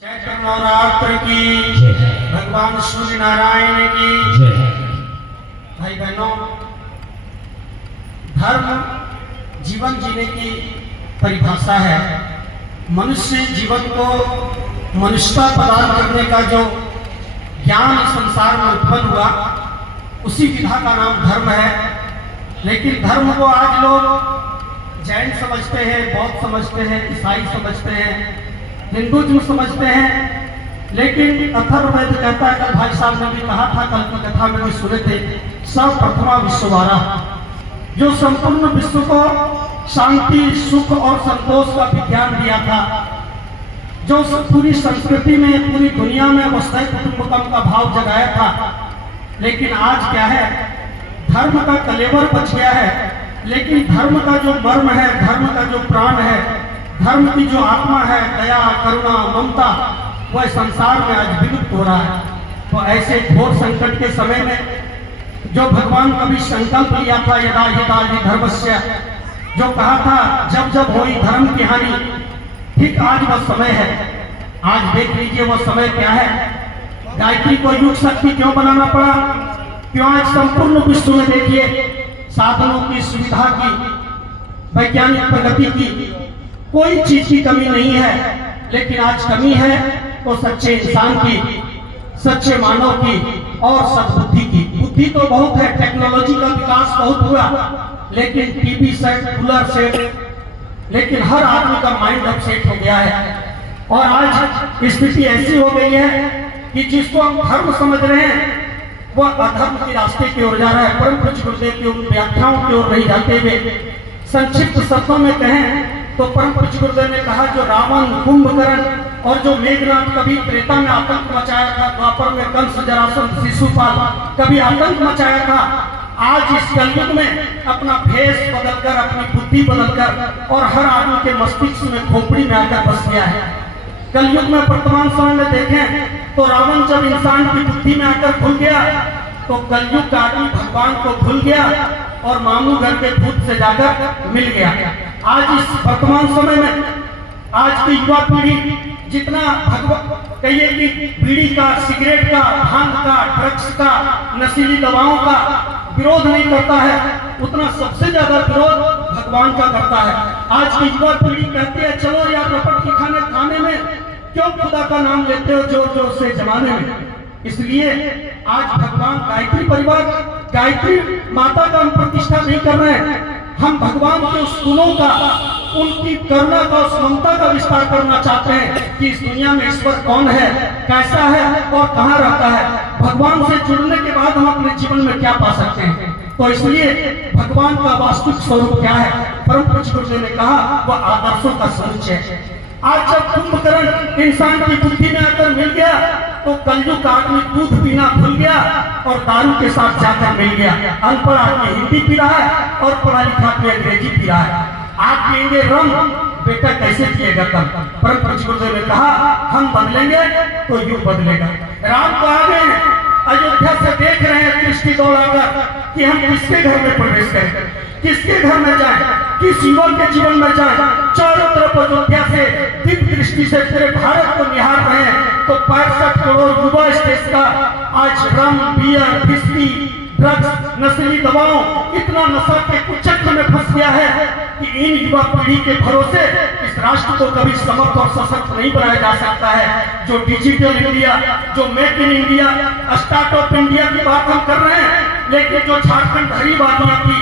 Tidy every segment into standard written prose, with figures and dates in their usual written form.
चैत्र नवरात्र की भगवान सूर्य नारायण की भाई बहनों, धर्म जीवन जीने की परिभाषा है। मनुष्य जीवन को मनुष्यता प्रदान करने का जो ज्ञान संसार में उत्पन्न हुआ, उसी विधा का नाम धर्म है। लेकिन धर्म को आज लोग जैन समझते हैं, बौद्ध समझते हैं, ईसाई समझते हैं, हिंदुत्व समझते हैं। लेकिन अथर्ववेद कहता है, कल भाई साहब ने भी कहा था, कल की कथा में भी सुने थे, सर्वप्रथमा विश्ववारा, जो संपूर्ण विश्व को शांति, सुख और संतोष का विज्ञान दिया था, जो पूरी संस्कृति में, पूरी दुनिया में वसुधैव कुटुंबकम का भाव जगाया था। लेकिन आज क्या है, धर्म का कलेवर बच गया है, लेकिन धर्म का जो मर्म है, धर्म का जो प्राण है, धर्म की जो आत्मा है, दया, करुणा, ममता, वह संसार में आज विलुप्त हो रहा है। तो ऐसे घोर संकट के समय में जो भगवान कभी संकल्प लिया था, यदा हिताहि धर्मस्य, जो कहा था जब जब होई धर्म की हानि, ठीक आज वह समय है। आज देख लीजिए वह समय क्या है। गायत्री को युग शक्ति क्यों बनाना पड़ा? क्यों? आज संपूर्ण विश्व में देखिए साधनों की, सुविधा की, वैज्ञानिक प्रगति की कोई चीज की कमी नहीं है। लेकिन आज कमी है तो सच्चे इंसान की, सच्चे मानव की और सद्बुद्धि की। बुद्धि तो बहुत है, टेक्नोलॉजी का विकास बहुत हुआ, लेकिन टीवी सेट, कूलर सेट, लेकिन हर आदमी का माइंड अपसेट हो गया है। और आज स्थिति ऐसी हो गई है कि जिसको हम धर्म समझ रहे हैं, वह अधर्म के रास्ते की ओर जा रहा है। परम पूज्य गुरुदेव की उन व्याख्याओं की ओर नहीं जाते हुए संक्षिप्त शब्दों में कहें तो परम पूज्य गुरुदेव ने कहा, जो रावण, कुंभकर्ण और जो मेघनाथ कभी त्रेता में आतंक मचाया था, द्वापर में कंस, जरासंध, शिशुपाल कभी आतंक मचाया था, आज इस कलयुग में अपना भेष बदलकर, अपनी बुद्धि बदलकर और हर आदमी के मस्तिष्क में, खोपड़ी में आकर बस गया है। कलयुग में वर्तमान समय में देखें तो रावण जब इंसान की बुद्धि में आकर घुल गया, तो कलयुग का आदमी भगवान को भूल गया और मामू घर के भूत से जाकर मिल गया। आज इस वर्तमान समय में आज की युवा पीढ़ी जितना कहिए कि बीड़ी का, सिगरेट का, भांग का, ड्रग्स का, नशीली दवाओं का विरोध नहीं करता है, उतना सबसे ज्यादा विरोध भगवान का करता है। आज की युवा पीढ़ी कहती है, चलो यार रपट की खाने में क्यों खुदा का नाम लेते हो जोर जोर से जमाने में। इसलिए आज भगवान गायत्री परिवार, गायत्री माता का हम प्रतिष्ठा नहीं कर रहे हैं। हम भगवान के उस गुणों का, उनकी करुणा का, उस ममता का विस्तार करना चाहते हैं कि इस दुनिया में ईश्वर कौन है, कैसा है और कहाँ रहता है। भगवान से जुड़ने के बाद हम अपने जीवन में क्या पा सकते हैं। तो इसलिए भगवान का वास्तविक स्वरूप क्या है, परम पूज्य गुरुदेव ने कहा, वह आदर्शों का समुच्चय है। आज जब कुंभकर्ण इंसान की बुद्धि में आकर मिल गया, तो कलयुग का आदमी दूध पीना भूल गया और दारू के साथ जाकर मिल गया। अनपढ़ आदमी हिंदी पी रहा है और पढ़ा लिखा आदमी अंग्रेजी पी रहा है। आप पिएंगे रम, बेटा कैसे पिएगा तब? परम पूज्य गुरुदेव ने कहा, हम बदलेंगे तो युग बदलेगा। राम को आगे अयोध्या से देख रहे हैं दृष्टि दौड़ाकर कि हम किसके घर में प्रवेश करें, किसके घर में जाएं, किस युवक के जीवन में जाएं। चारों तरफ अयोध्या से दिव्य दृष्टि से पूरे भारत को निहार रहे हैं। तो 65 करोड़ युवा इस देश का आज रम, बियर, विस्की, ड्रग्स, नशीली दवाओं, इतना नशा के कुचक्र में फंस गया है कि इन युवा पीढ़ी के भरोसे इस राष्ट्र को कभी समर्थ और सशक्त नहीं बनाया जा सकता है। जो डिजिटल इंडिया, जो make in India, startup India की बात हम कर रहे हैं, लेकिन जो झारखंड हरी वादियां थी,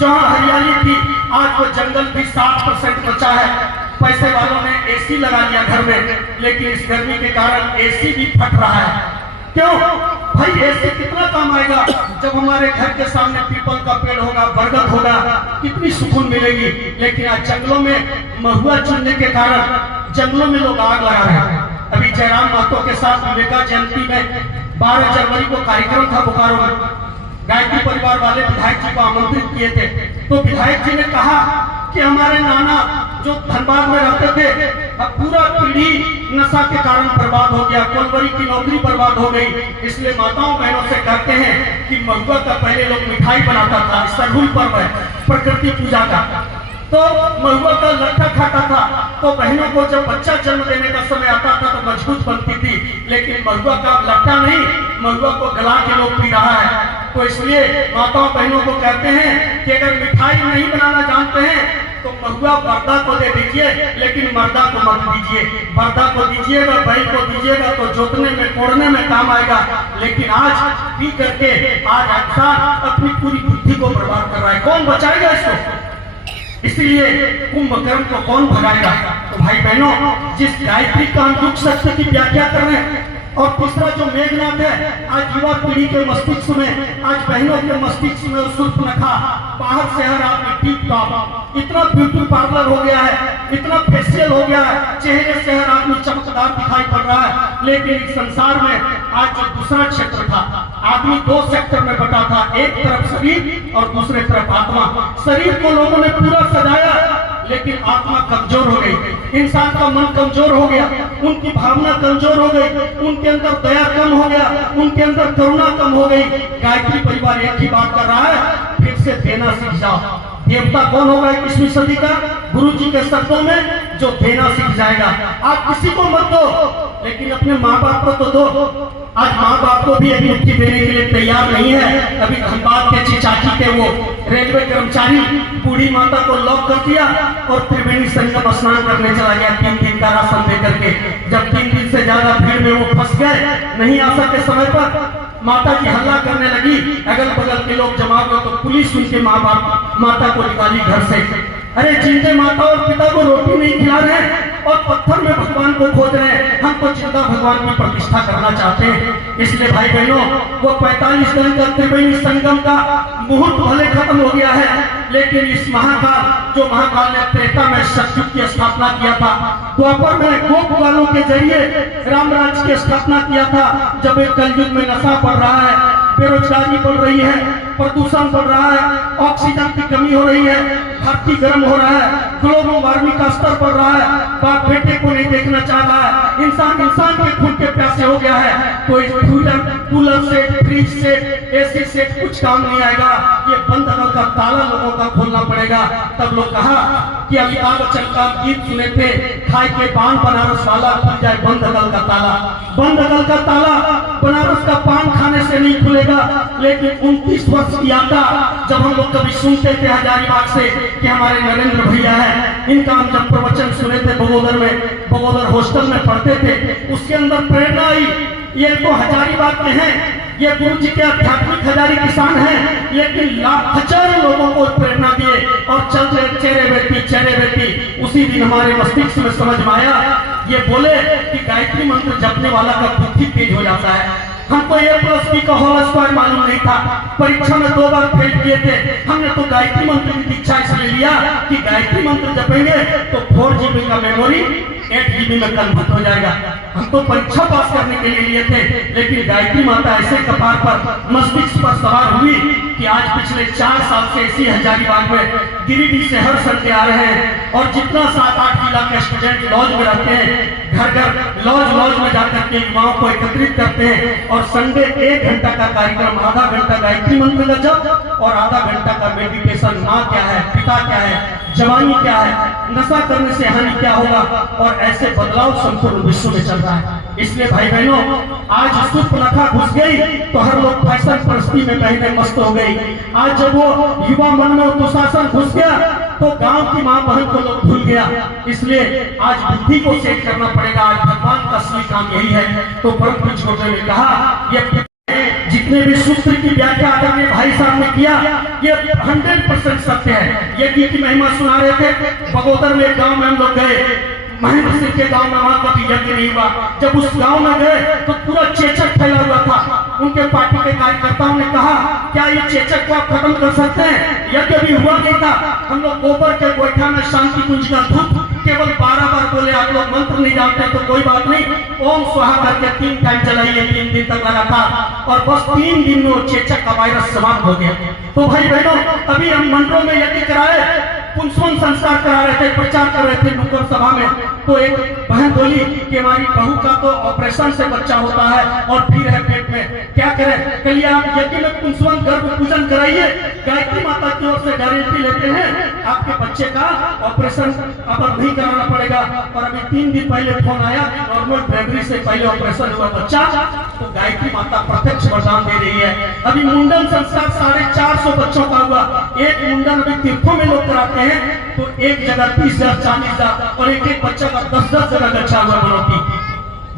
जहां हरियाली थी, आज वो जंगल भी 60% बचा है। पैसे वालों ने एसी लगा लिया घर में, लेकिन इस गर्मी के कारण एसी भी फट रहा है। क्यों भाई? एसी कितना काम आएगा जब हमारे घर के सामने पीपल का पेड़ होगा, बरगद होगा, कितनी सुकून मिलेगी। लेकिन आज जंगलों में महुआ चुनने के कारण जंगलों में लोग आग लगा रहे हैं। अभी जयराम महतो के साथ विवेका जयंती में 12 जनवरी को कार्यक्रम था बोकारो में। गायत्री परिवार वाले विधायक जी को आमंत्रित किए थे, तो विधायक जी ने कहा कि हमारे नाना जो धनबाद में रहते थे, अब पूरा पीढ़ी नशा के कारण बर्बाद हो गया, कोलवरी की नौकरी बर्बाद हो गई। इसलिए माताओं बहनों से कहते हैं कि महुआ का पहले लोग मिठाई बनाता था, सरहुल पर्व है प्रकृति पूजा का, तो महुआ का लट्ठा खाता था, तो बहनों को जब बच्चा जन्म देने का समय आता था तो मजबूत बनती थी, लेकिन महुआ का लट्ठा नहीं, महुआ को गला के लोग पी रहा है। तो इसलिए माताओं बहनों को कहते हैं कि अगर मिठाई नहीं बनाना जानते हैं तो महुआ बर्दा को दे दीजिए, लेकिन मर्दा को मत दीजिए। बर्दा को दीजिएगा, बैल को दीजिएगा तो जोतने में कोड़ने में काम आएगा, लेकिन आज पी करके आज इंसान अपनी पूरी बुद्धि को बर्बाद कर रहा है। कौन बचाएगा इसको? इसलिए कुंभकर्ण को कौन भगाएगा? तो भाई बहनों, जिस गायत्री का हम दुख सत्य की व्याख्या कर रहे हैं, और तीसरा जो मेघनाथ है, आज युवा पीढ़ी के मस्तिष्क में, आज बहनों के मस्तिष्क में सूर्पनखा बाहर शहर आदमी टिप टॉप, इतना ब्यूटी पार्लर हो गया है, इतना फेशियल हो गया है, चेहरे से हर आदमी चमकदार दिखाई पड़ रहा है। लेकिन इस संसार में आज जो दूसरा क्षेत्र था, आदमी दो सेक्टर में बटा था, एक तरफ शरीर और दूसरे तरफ आत्मा। शरीर को लोगों ने पूरा सजाया, लेकिन आत्मा कमजोर हो गई, इंसान का मन कमजोर हो गया, उनकी भावना कमजोर हो गई, उनके अंदर दया कम हो गया, उनके अंदर करुणा कम हो गई। गायत्री परिवार एक ही बात कर रहा है, फिर से देना सीख जाओ। देवता कौन होगा 21वीं सदी का? गुरु जी के शब्दों में, जो देना सीख जाएगा। आप किसी को मत दो, लेकिन अपने माँ बाप को तो दो। आज माँ बाप को भी एक मुट्ठी देने के लिए तैयार नहीं है। अभी धनबाद के चिचाची के वो रेलवे कर्मचारी बूढ़ी माता को लॉक कर दिया और त्रिवेणी संगम स्नान करने चला गया 3 दिन का राशन दे करके। जब 3 दिन से ज्यादा भीड़ में वो फंस गए, नहीं आ सके समय पर, माता जी हल्ला करने लगी, अगल बगल के लोग जमा हुए तो पुलिस उनके माता को निकाली घर से। अरे जिनके माता और पिता को रोटी नहीं खिला रहे और पत्थर में भगवान को खोज रहे हैं, हम तो जिंदा भगवान की प्रतिष्ठा करना चाहते हैं। इसलिए भाई बहनों, वो 45 दिन का त्रिवेणी संगम का मुहूर्त भले खत्म हो गया है, लेकिन इस महाकाल, जो महाकाल ने त्रेता में सतयुग की स्थापना किया था, द्वापर में गोप वालों के जरिए राम राज्य की स्थापना किया था। जब एक कलयुग में नशा बढ़ रहा है, बेरोजगारी बढ़ रही है, प्रदूषण बढ़ रहा है, ऑक्सीजन की कमी हो रही है, धरती गर्म हो रहा है, ग्लोबल वार्मिंग का स्तर बढ़ रहा है, बाप बेटे को नहीं देखना चाह रहा है, इंसान के खून के प्यासे हो गया है, तो इस कूलर से, फ्रिज से, एसी से कुछ काम नहीं आएगा। ये बंद नल का ताला लोगों का खोलना पड़ेगा। तब लोग कहा कि अमिताभ बच्चन का गीत सुने थे, खाए के पान बनारस वाला, खुल जाए बंद नल का ताला। बंद नल का ताला बनारस का पान खाने से नहीं खुलेगा। लेकिन 29 वर्ष की यात्रा जब हम लोग कभी सुनते थे हजारीबाग से कि हमारे नरेंद्र भैया है, इनका हम जब प्रवचन सुने थे बगोदर में, बगोदर हॉस्टल में पढ़ते थे, उसके अंदर प्रेरणा आई। ये तो हजारीबाग के हैं, ये गुरु जी के आध्यात्मिक हजारी किसान हैं, लेकिन हजारों लोगों को प्रेरणा दिए और चल रहे चेहरे बेटी। उसी दिन हमारे मस्तिष्क में समझ में आया, ये बोले कि गायत्री मंत्र जपने वाला का बुद्धि तेज हो जाता है। हमको ए प्लस बी का होल स्क्वायर मालूम नहीं था, परीक्षा में 2 बार फेल किए थे। हमने तो गायत्री मंत्र की दीक्षा इसलिए लिया कि गायत्री मंत्र जपेंगे तो 4 GB का मेमोरी 8 GB में कन्वर्ट हो जाएगा। हम तो परीक्षा पास करने के लिए लिए थे, लेकिन गायत्री माता ऐसे कपार पर, मस्तिष्क पर सवार हुई कि आज पिछले 4 साल से इसी हजारीबाग में गिरिडीह से हर संडे आ रहे हैं, और जितना 7-8 जिला के स्टूडेंट लॉज में रहते हैं, घर घर लॉज में जाकर के युवाओं को एकत्रित करते हैं, और संडे 1 घंटा का कार्यक्रम, आधा घंटा गायत्री मंत्र का जप और आधा घंटा का मेडिटेशन। माँ क्या है, पिता क्या है, जवानी क्या है, नशा करने से हानि क्या होगा, और ऐसे बदलाव संपूर्ण विश्व में चल रहा है। इसलिए भाई बहनों, आज सूर्पनखा घुस गई तो हर लोग फैशन परस्ती में बहने मस्त हो गई। आज जब वो युवा मन में दुशासन घुस गया तो गांव की माँ बहन को लोग भूल गया। इसलिए आज बुद्धि को सेट करना पड़ेगा। आज भगवान का असली काम यही है। तो परम पूज्य गुरुदेव ने कहा, ये जितने भी सूत्र की व्याख्या आदरणीय भाई साहब ने किया, ये 100% सत्य है। ये गीत की महिमा सुना रहे थे, बगोदर में गांव में हम लोग गए, महेंद्र सिंह के गांव में, वहां कभी यज्ञ नहीं हुआ। जब उस गांव में गए तो पूरा चेचक फैला हुआ था। उनके पार्टी के कार्यकर्ताओं ने कहा, क्या ये चेचक को आप खत्म कर सकते हैं? यज्ञ भी हुआ नहीं था। हम लोग गोबर के गोईठा में शांति कुंज का धूप केवल 12 बार बोले। आप लोग मंत्र नहीं जानते तो कोई बात नहीं, ओम स्वाहा करके 3 टाइम चलाइए, 3 दिन तक लगातार, और बस 3 दिन में चेचक का वायरस समाप्त हो गया। तो भाई बहनों, अभी हम मंत्रों में यज्ञ कराए पुंसवन संस्कार करा रहे थे, प्रचार कर रहे थे नुक्कड़ सभा में, तो एक बहन बोली कि हमारी बहू का तो ऑपरेशन से बच्चा होता है और फिर है पेट में, क्या करें? कहिए आप यज्ञ में पुंसवन गर्भ पूजन कराइए, गायत्री माता की ओर से गारंटी लेते हैं आपके बच्चे का ऑपरेशन अब नहीं कराना पड़ेगा। और अभी 3 दिन पहले फोन आया, नॉर्मल डिलीवरी से पहले ऑपरेशन हुआ बच्चा, तो गायत्री माता प्रत्यक्ष वरदान दे रही है। अभी मुंडन संस्कार 450 बच्चों का हुआ, एक मुंडन अभी तीर्थों में लोग कराते हैं तो एक जगह 30,000 40,000 और एक बच्चा का 10-10 जगह गच्छा हुआ बनोती,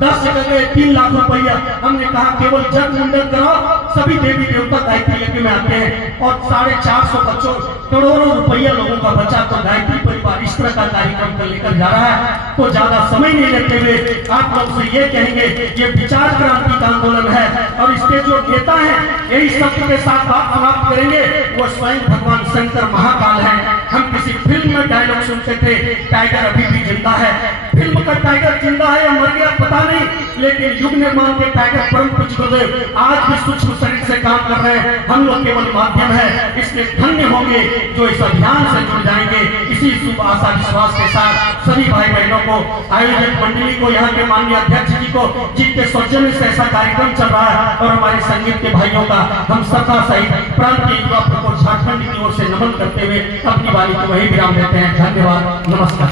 10 जगह गए 3 लाख रुपया। हमने कहा केवल जग मुंडन कराओ, सभी देवी देवता गायत्री यज्ञ में आते हैं और 450 बच्चों, करोड़ों रुपया लोगों का बचा। तो गायत्री परिवार इस तरह का कार्यक्रम कर लेकर जा रहा है। तो ज्यादा समय नहीं लेते हुए आप लोग से ये कहेंगे, ये विचार क्रांति का आंदोलन है और इसके जो नेता हैं यही शब्द के साथ बात समाप्त करेंगे, वो स्वयं भगवान शंकर महाकाल हैं। हम किसी फिल्म में डायलॉग सुनते थे, टाइगर अभी भी जिंदा है। फिल्म का टाइगर जिंदा है या मर गया पता नहीं, लेकिन युग निर्माण के टाइगर परम पूज्य गुरुदेव आज भी सूक्ष्म शरीर से काम कर रहे हैं। हम लोग केवल माध्यम है, इसलिए धन्य होंगे जो इस अभियान से जुड़ जाएंगे। इसी शुभ आशा विश्वास के साथ सभी भाई बहनों को, आयोजक मंडली को, यहाँ के माननीय अध्यक्ष जी को, जिनके सौजन्य से ऐसा कार्यक्रम चल रहा है, और हमारे संगीत के भाइयों का हम सदा सहित प्रांत के युवा प्रकोष्ठ झारखंड की ओर से नमन करते हुए अपनी वाणी को वही विराम देते हैं। धन्यवाद, नमस्कार।